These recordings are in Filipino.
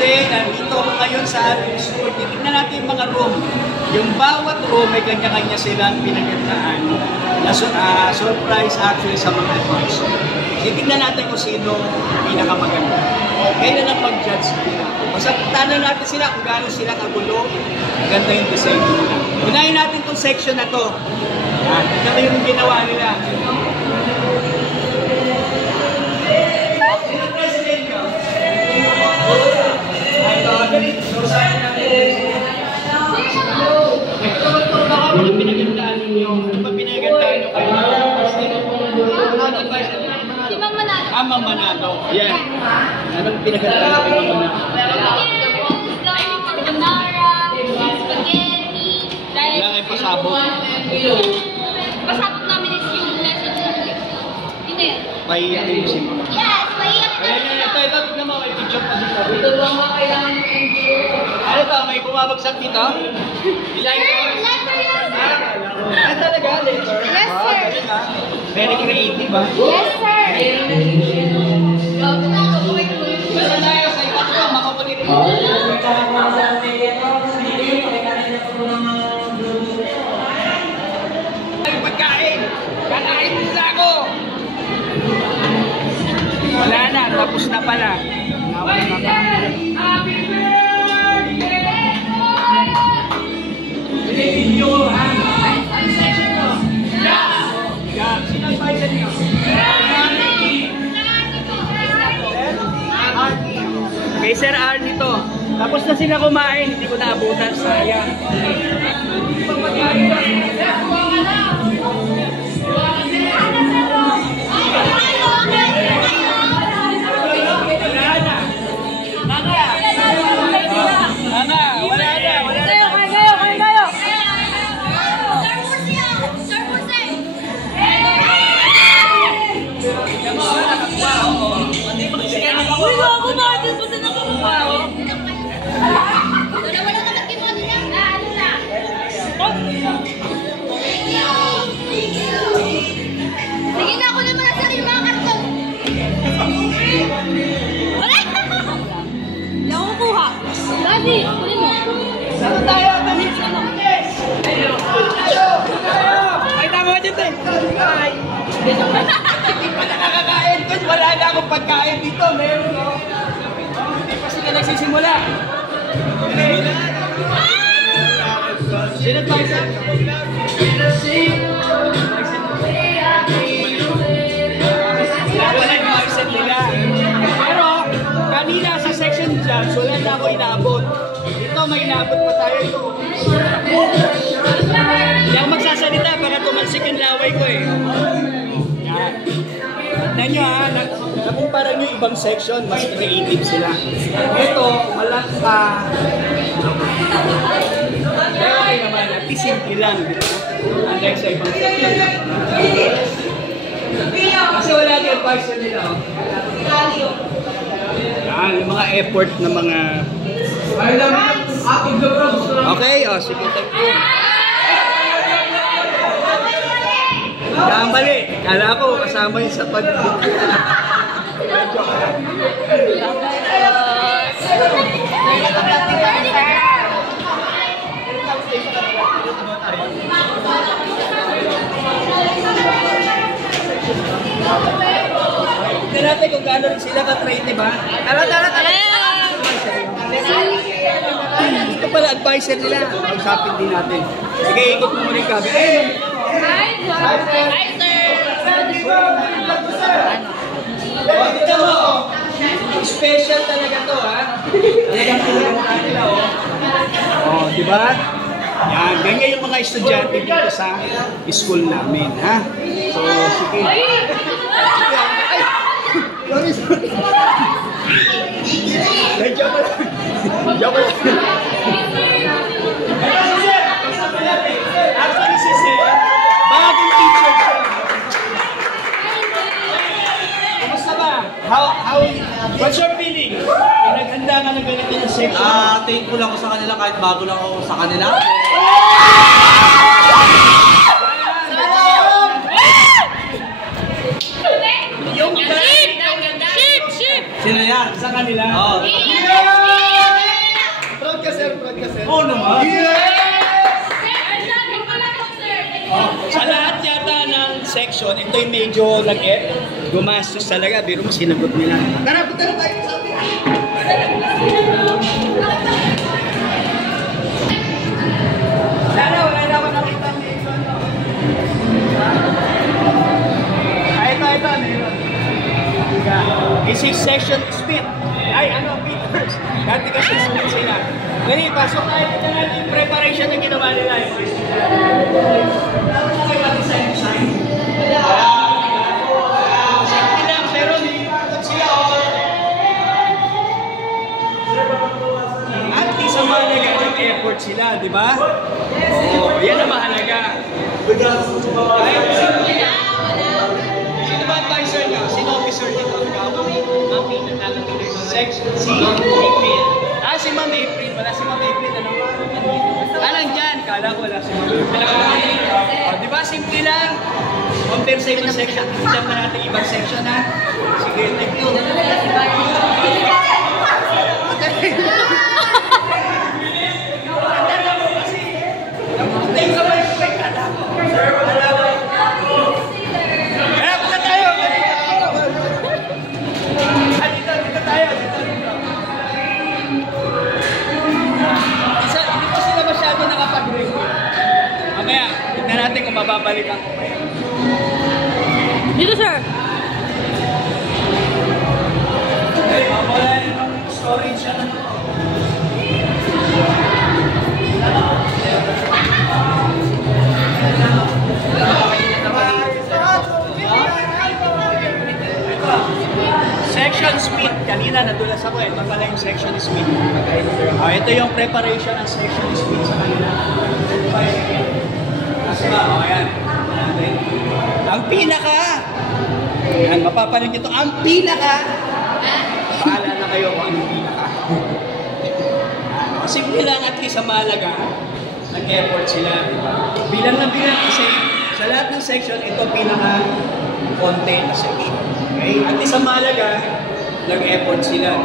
Tuesday, nandito ako ngayon sa ating school. Titignan natin yung mga room. Yung bawat room may kanya-kanya silang pinagandaan na surprise actually sa mga advance. Titignan natin kung sino pinakamaganda. Kailan ang mag-judge nila. Basta tanong natin sila kung gaano sila kagulo, ganda yung design nila. Unahin natin itong section na to. Ito yung ginawa nila. Ano pinagandaan ninyo? Ano ba pinagandaan nyo kayo? Si Mang Manalo. Mang Manalo. Yan. Anong pinagandaan nyo kay Mang Manalo? Carbonara, spaghetti. Ilang ay pasabog? Pasabog namin is yung lesson. Hindi. Paiyakin mo si Mama. Yes, maiyak. Ito, tignan mo, may picture pa dito. Ito lang mga kailangan ng engineer. Ano to, may bumabagsak dito? Ilang ito? Letter yan. Talaga, letter? Yes, sir. Very creative, ba? Yes, sir. Basta tayo sa iba ko, makakulit mo. Ay, pagkain! Kakain nila ako! Wala na, tapos na pala. Happy birthday! Video, ha? Ano section mo? Yeah. Sino ang paisa niyo? Kay Sir Arnie to. Tapos na sila kumain, hindi ko naabutan. Sayang. Sige na, kunin mo na sir yung mga karton. Wala! Hindi ako kukuha. Daddy, kunin mo. Saan tayo? Tanin ka na. Ay, tama dito eh. Ay. Hindi pa nakakakain. Wala na akong pagkain dito. Meron o. Hindi pa sila nagsisimula. Sino tayo sa? Pero, kanina sa section judge, wala na ako inabot. Ito, may inabot pa tayo ito. Hindi ako magsasalita para tumalsik yung laway ko eh. Yan. Tignan nyo ha, nakumpara nyo ibang section, mas creative sila. Ito, walang pero okay naman, at least simple lang. Unlike sa ibang section. Kasi wala yung advisor nila. Yan, yung mga effort na mga... Okay, sige, thank you. Kamali. Kala ko kasama yung sa pag... Tignan natin kung gaano rin sila ka-creative ha. Tara! Ito pala advisor nila. Usapin din natin. Sige, ikot mo muna yung gabi. Hi, sir! Ito mo, special talaga to ha. Talagang pinagmukha nila diba? Yan, ganyan yung mga estudyante dito sa school namin ha. So, sige. Sorry. Joke lang. Actually si Sir, bagong teacher siya. Kumusta ba? What's your feeling? Naghanda ka ng ganito yung section? Thankful ako sa kanila kahit bago lang ako sa kanila. Yung sheep! Sino yan? Sa kanila? Oo. Oo naman. Sa lahat yata ng section, ito'y medyo gumastos talaga. Pero mo sinagot nila. Tara, punta na tayo sa atin. Wala na ako nakita dito. Ito. This is section split. Peters. Dati kasi split sila. Ganyan, pasok tayo na natin yung preparation na ginawa nila. Safety lang, pero nilipagod sila. At least ang mahalaga ng effort sila, di ba? Yan ang mahalaga. Sino ba advisor niyo? Sino officer dito? Section C. Si Ma'am April. Wala si Ma'am April. Nandyan. Kala ko wala si Ma'am April. Di ba? Simple lang. Compare sa ibang section. Tignan pa natin ibang section, ha? Sige, thank you. Natin kung mababalikan ko pa yan. Dito, sir. Okay, mawala yung storage siya na. Section speed. Kanina nadulas ako. Ito pala yung section speed. Ito yung preparation ng section speed sa kanila. Ayan. Ang pinaka, yan, mapapanood nyo ito, ang pinaka, bahala na kayo kung anong pinaka. Simple lang, at least sa mahalaga, nag-effort sila. Bilang na bilang kasi sa lahat ng section, ito pinaka konti na section. Okay? At least sa mahalaga, nag-effort sila.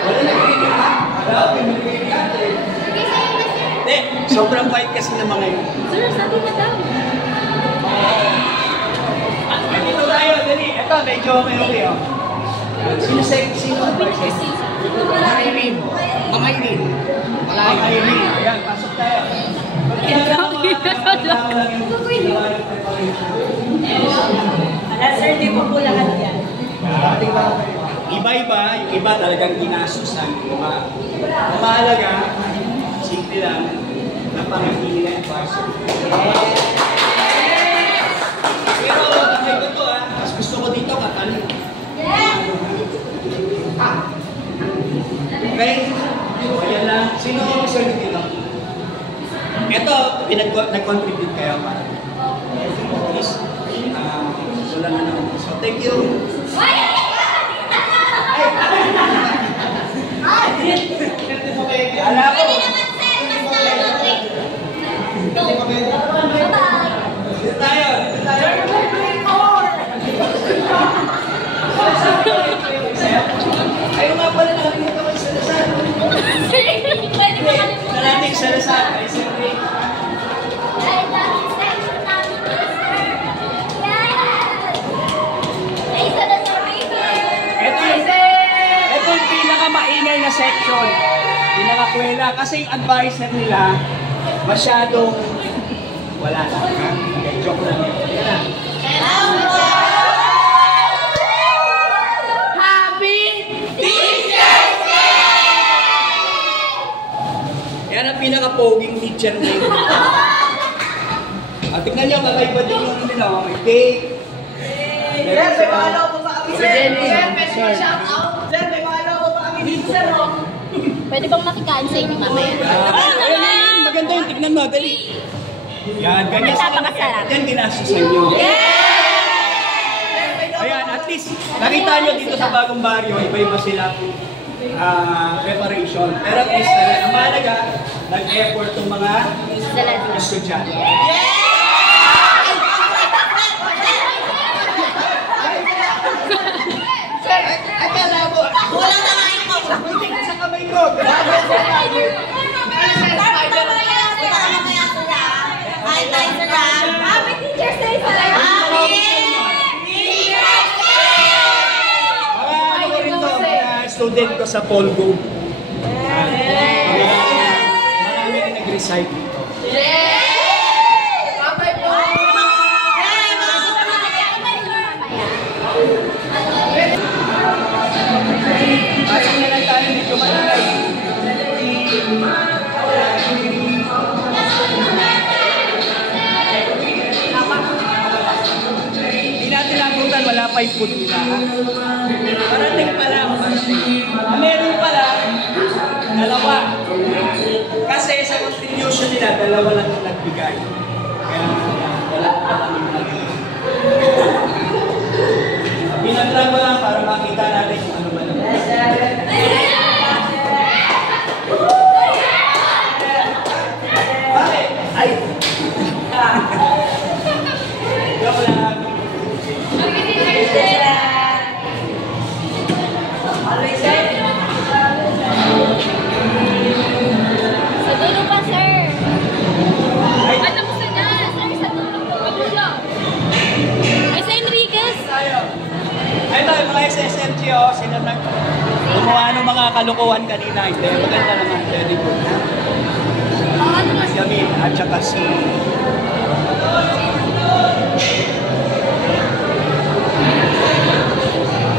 Wala na sobrang bait kasi ng mga yun. Sir, sabi na daw. Dito tayo, dali. Ito, medyo okay. Sino advisor? Ma'am Irene. Ma'am Irene. Ma'am Irene. Ayan, pasok tayo. Sir, di po po lahat yan. Iba-iba, yung iba talagang ginastos ng iba. Ang mahalaga, simple lang, napangitili na advisor. Pero, bakit ko ito mas gusto ko dito katalin. Okay? So, ayan lang. Sino ang officer dito? Ito, nag-contribute kayo para. Please, wala na naman. So, thank you. Alam ko. Dito tayo. Ayaw nga pala nakalimutan ko yung salasal. Pwede ba kalimutan? Nalating salasal. Ay, siyempre. Ito yung pinakamaingay na section. Pinakakwela. Kasi yung advisor nila, masyadong wala lang. Okay, joke lang. Yan na. Yan ang pinaka-poging teacher na yun. At tignan nyo, kakaiba din yung nila. May cake. Sir, may maalaw po ba kami, sir? Sir, pwede Sir. mag-shoutout? Sir, may maalaw po ba kami dito, sir? Pwede bang makikain sa inyo mamaya? Ayun, maganda yung tignan mo. Dali. Yan, ganyan sila. Napakasarap. Yan, ginasusan nyo. Ayan, at least, nakita nyo dito sa bagong baryo, iba-iba sila preparation. Pero at least, ang mahalaga, nag-effort yung mga estudyante. Sir, akala student ko sa Polgo. Marami rin nag-recite dito. Pasok na lang tayo dito malagay. Hindi natin nabutan, wala pa yung food nila. Parating pa lang. Meron pala, dalawa. Kasi sa contribution nila, dalawa lang yung nagbigay. Kaya wala pa lang yung nagbigay. Pinaglan mo lang para makita natin kung ano ba naman. Bakit? Ay! Joke lang. Sa dulo pa, sir. Ay, tapos na dyan. Sir, sa dulo po. Magulo. Ay, sa Enriquez. Ay, ito, yung mga SSMG, oh, sila gumawa ng mga kalukuhan kanina. Hindi, maganda naman. Very good. Ano na? Yamin, at saka si...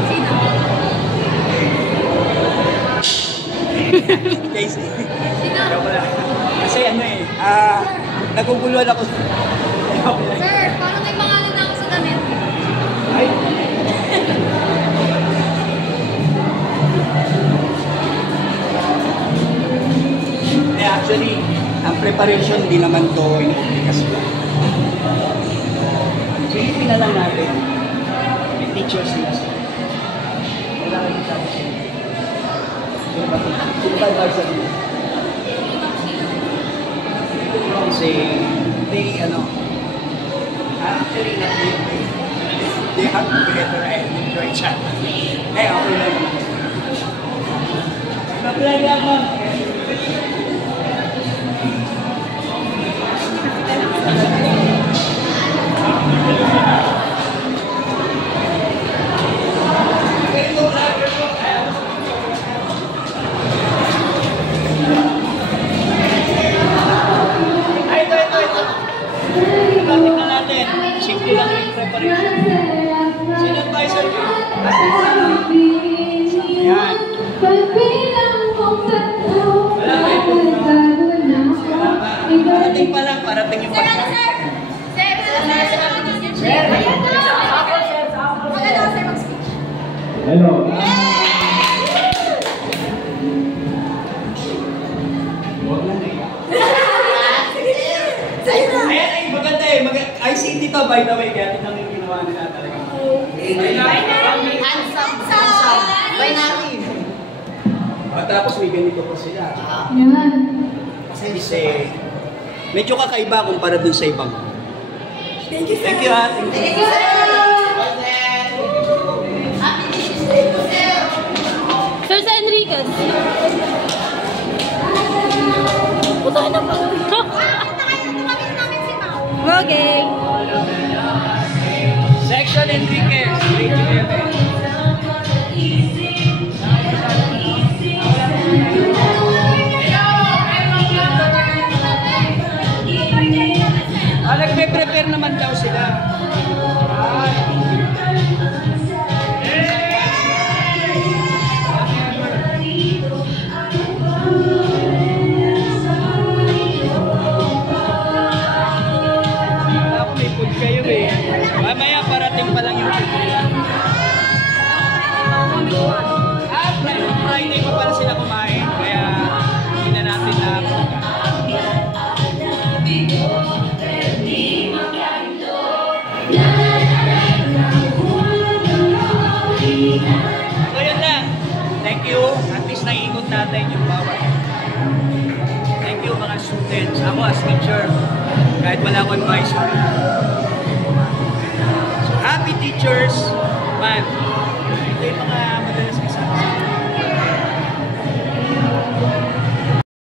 Sino? Casey. Sino? Joke lang. Kasi ano eh, naguguluhan ako. Sir, paano may pangalan na ako sa damit? Ay! Actually, ang preparation di naman to inuulikas lang. Silipin na lang natin. May teachers sila sila. Wala ka dito ako sila. Sino ba ito? Sino ba ito sa dito? Kasi, they, actually, they have together and enjoy each other. Eh, okay lang. Mag-play lang mo. Bakit na natin? Simple lang yung preparation. Sino advisor nyo? Yan. Wala ba yung punto? Wala ba? Parating pa lang, parating yung Sir, ano, pagkakas. sir? Sir, sir, ayan na. Maganda ako, sir, mag-speech. Hello. Huwag lang eh. Ayan ay maganda eh. ICT to by the way. Kaya ito yung ginawa nila talaga. Handsome. Binary. Tapos may ganito pa sila. Kasi medyo kakaiba kumpara dun sa ibang. Thank you, sir. Thank you ha. Thank you. Thank you, sir. Happy Teachers Day po, sir. Sir, sa Enriquez. Putahin na pa. Okay. Section Enriquez, grade 11. Nagpe-prepare naman daw sila. Ako may food kayo eh. Mamaya parating pa lang yung food nila. Friday pa pala sila kumain. Kaya hindi na natin na so yun lang. Thank you. At least naiikot natin yung bawat. Thank you mga students. Ako as teacher, kahit wala akong advisor. So happy Teachers Month. Ito yung mga